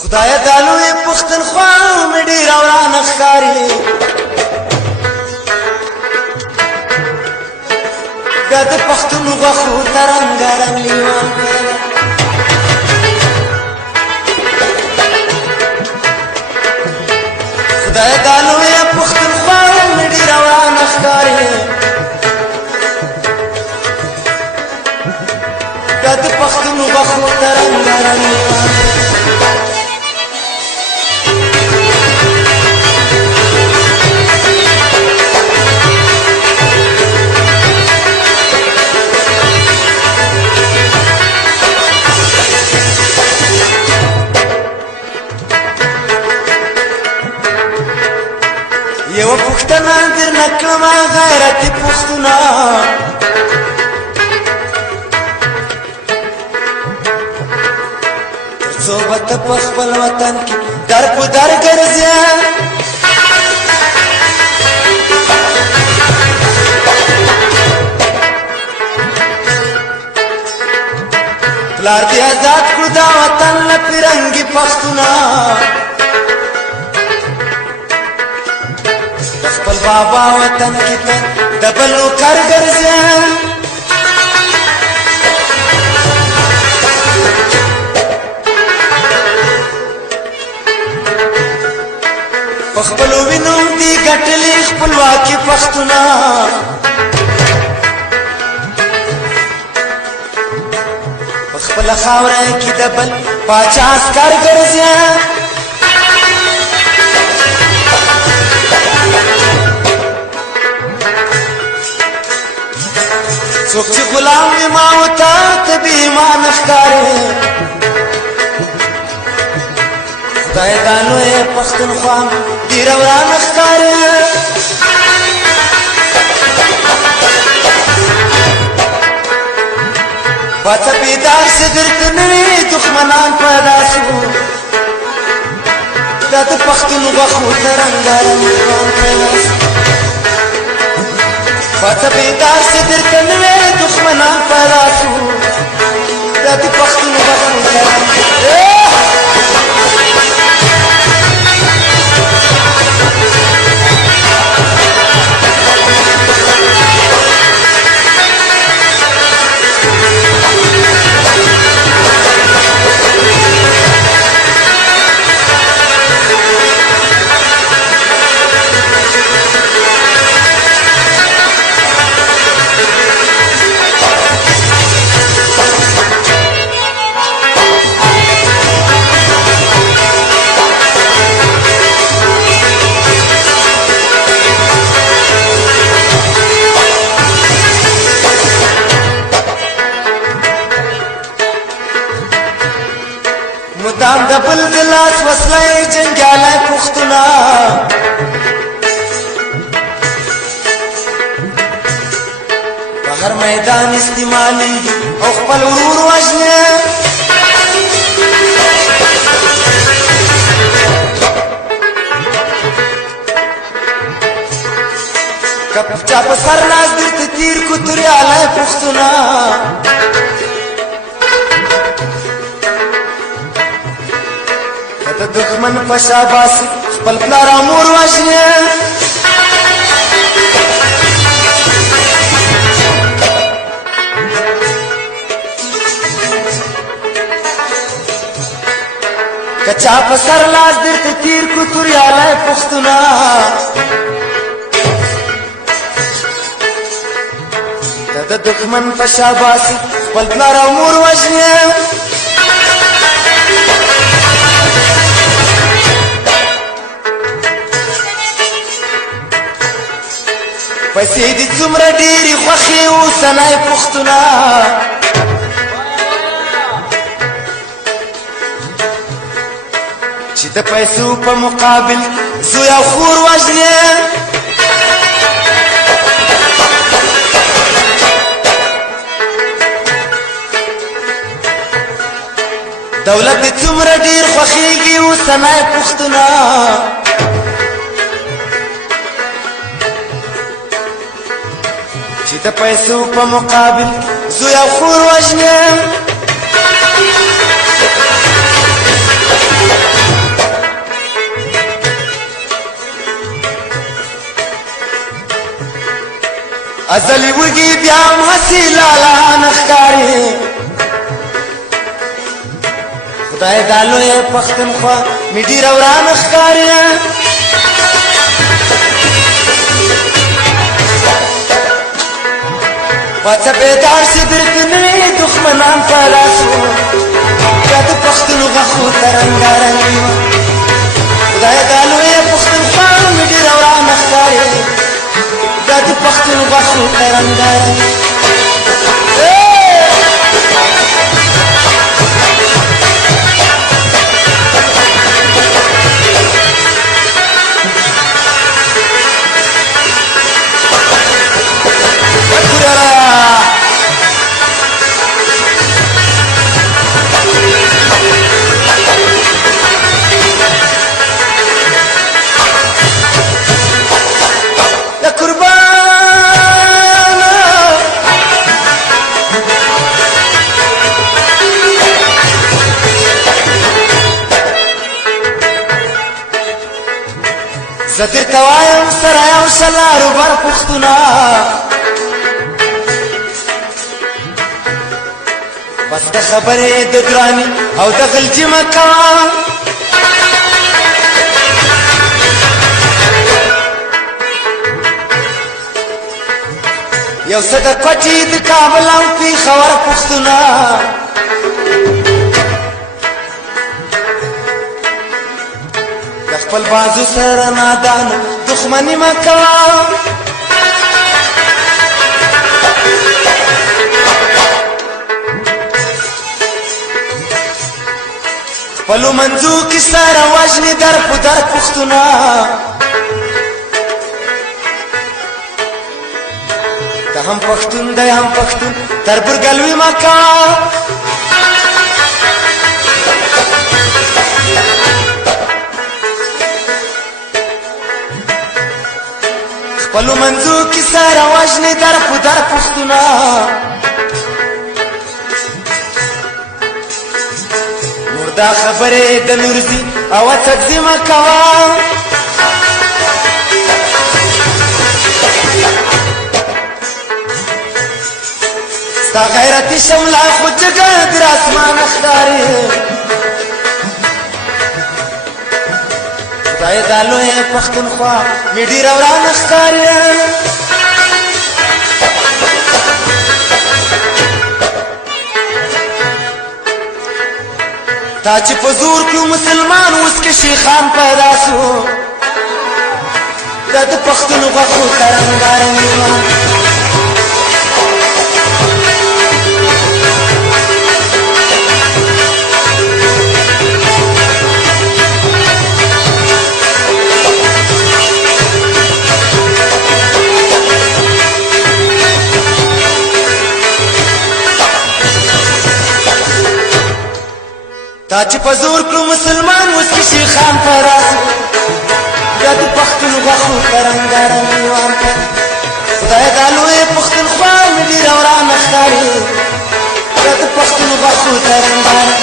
خدای د لوی پښتونخوا مې ډېر ورانه ښکاري بیا د پښتون غوښو ته رنګارنګ لیوان پیدا خدای د لوی پښتونخوا مې ډېر ورانه ښکاري بیا د پښتون غوښو ته رنګارنګ لیوان پیدا یو پښتنه درنه کړمه غیرتي پښتونه تر څو به ته په خپل وطن کې در په در ګرځې پلار دې ازاد کړو دا وطن له فرنګي پښتونه خپل بابا وطن کې ته د بل نوکر ګرځې په خپلو وینو دي ګټلې خپلواکي پښتونه په خپله خاوره کې د بل پاچا عسکر ګرځې څوک چې غلام وي ما ورته ته بې ایمانه ښکارې خدای دا لویه پښتونخوا ډېره ورانه ښکارې پاڅه بیدار شه درته نوي دښمنان پیدا شو دا د پښتون غوښو ته رنګارنګ لیوان پیدا شو پاڅه بیدار شه درته نوي دښمنان پیدا شو دا د پښتون غوښو ته مدام د بل د لاس وسله جنګیالی پښتونه په هر میدان استعمالېږي او خپل ورور وژنې که چا په سر لاس درته تیر کو توریالی پښتونه د دښمن په شا باسي خپل پلار او مور وژنې که چا په سر لاس درته تیر کو توریالی پښتونه د دښمن په شا باسي خپل پلار او مور وژنې پیسې دې څومره ډېرې خوښې اوسنی پښتونه چې د پیسو په مقابل زوی او خور وژنې دولت دې څومره ډېر خوښېږي اوسنی پښتونه چې د پیسو په مقابل زوی او خور وژنې ازلی وږي بیا هم هسې لالا نښکاري خدای دا لویه پښتونخوا مې ډېره ورانه ښکاري پاڅه بیدار سي درته نوي دښمنان په لاسو بیا د پښتنو غاښو ته رنګارنګ خدای دا لویه پښتونخوا مې ډېره ورانه ښکاري بیا د پښتنو غاښو ته رنګارنګ زه درته وایم سره یو شله روبر پښتونه بس د خبرې د ګراني او د غلجي مه کوه یو څه د کوټې د کابل او پېښور پښتونه خپل بازو سره نادان دښمني مه کوه خپلو منځو کې سره وژنې در په در پښتونه ته هم پښتون دی هم پښتون تربورګلوي مه کوه خپلو منځو کې سره وژنې در په در پښتونه نور دا خبرې د نورزي او تکذي مه کوه ستا غیرتي شمله خو جګه در اسمانه ښکاري خدای دا لویه پښتونخوا مې ډېره ورانه ښکاري تا چې په زور کړو مسلمان اوس کې شیخان پیدا شو دا د پښتون غوښو ته رنګارنګ تا چې په زور کړو مسلمان اوس کې شیخان پیدا شو بیا د پښتون غوښو ته رنګارنګ خدای دا لویه پښتونخوا مې ډېره ورانه ښکاري بیا د پښتون غوښو ته رنګارنګ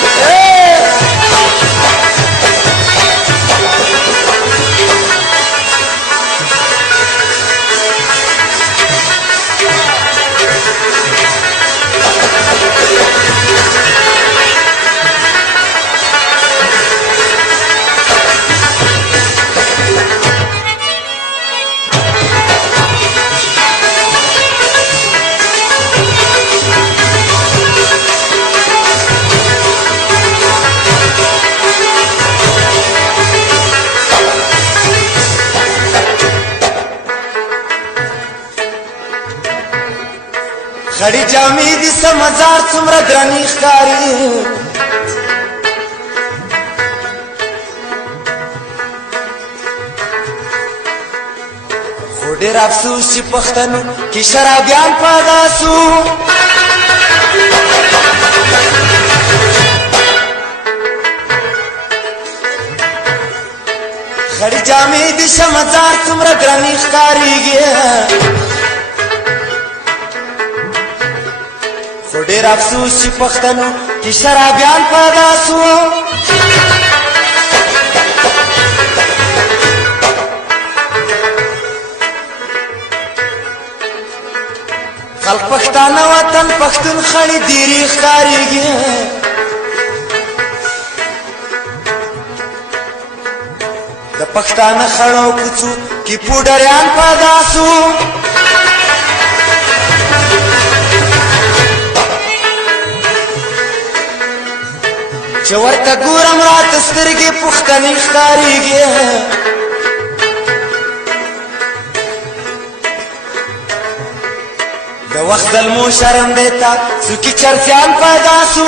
خړې جامې دي سمزار څومره ګرانې ښکاري خو ډېر افسوس چې پښتنو کې شرابیان پیدا سو خړې جامې دي سمزار څومره ګرانې ښکاريږي خو ډېر افسوس چې پښتنو کې شرابیان پیدا سو پښتانه وطن پښتون خړې دیرې ښکارېږي د پښتانه خړو کوڅو کې پوډریان پیدا سو چې ورته ګورم راته سترګې پښتنې ښکارېږي د وخت دلمو شرم دیتا څوکي چرسیان پیدا سو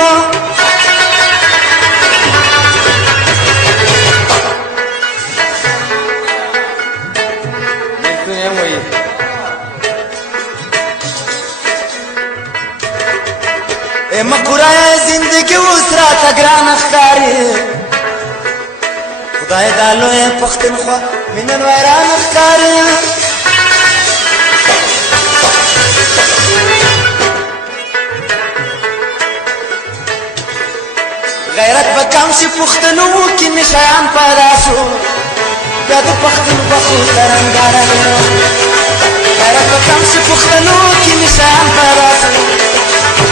مقرای زندگی اوس راته ګرانه ښکاري خدای دا لویه پښتونخوا مې نن ویرانه ښکاري غیرت به کم شي پښتنو کې نشیان پیدا شو بیا د پښتون بخو ته رنګارنګ غیرت به کم شي پښتنو کې نشیان پیدا شو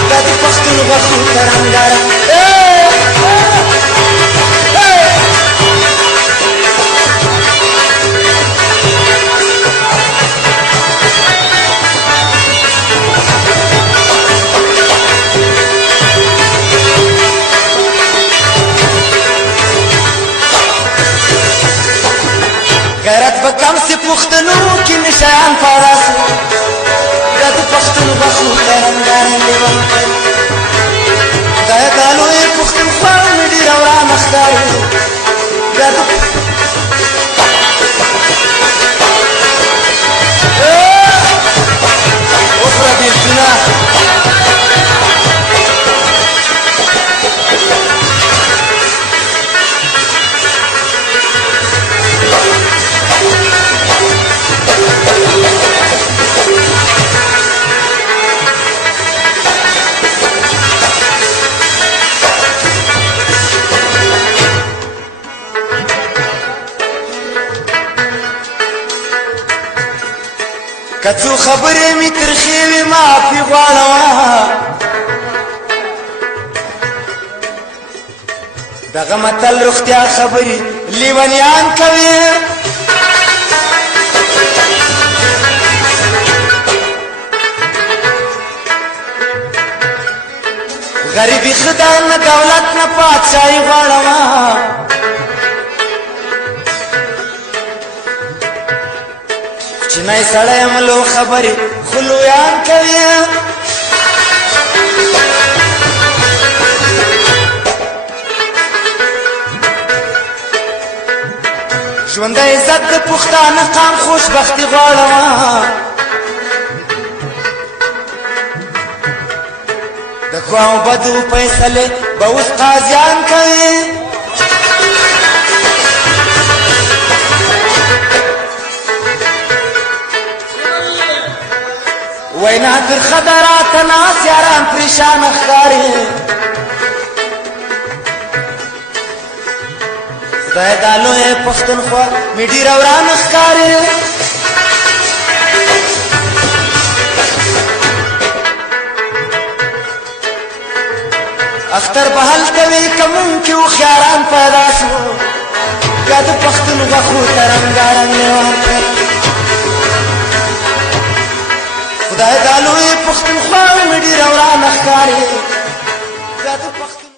بیا د پښتون بخو ته رنګارنګ غیرت به کم سي پښتنو کې نشیان پیدا سو بیا د پښتون بخو ته رنګارنګ لیوان خدای دا لویه پښتونخوا مې ډېره ورانه ښکاري بیا د وخوره بېلتونه که څو خبرې مې ترخې وي معافي غواړمه دغه متل روغتیا خبرې لیونیان کوي غریبي ښه ده نه دولت نه پادشاهي غواړمه چینای سړی یم لو خبرې خو لویان کوي ژوندی عزت د پښتانه قام خوشبختي غواړمه د ښو او بدو فیصلې به اوس قاضیان کوي وینا ترخه ده راته ناست یاران پریشانه ښکاري خدای دا لویه پښتونخوا مې ډېره ورانه ښکاري اختر به هلته وي که مونږ کې هوښیاران پیدا شو بیا د پښتون غوښو ته رنګارنګ لیوان خدای دا لویه پښتونخوا مې ډېره ورانه ښکاري بیا د پښتون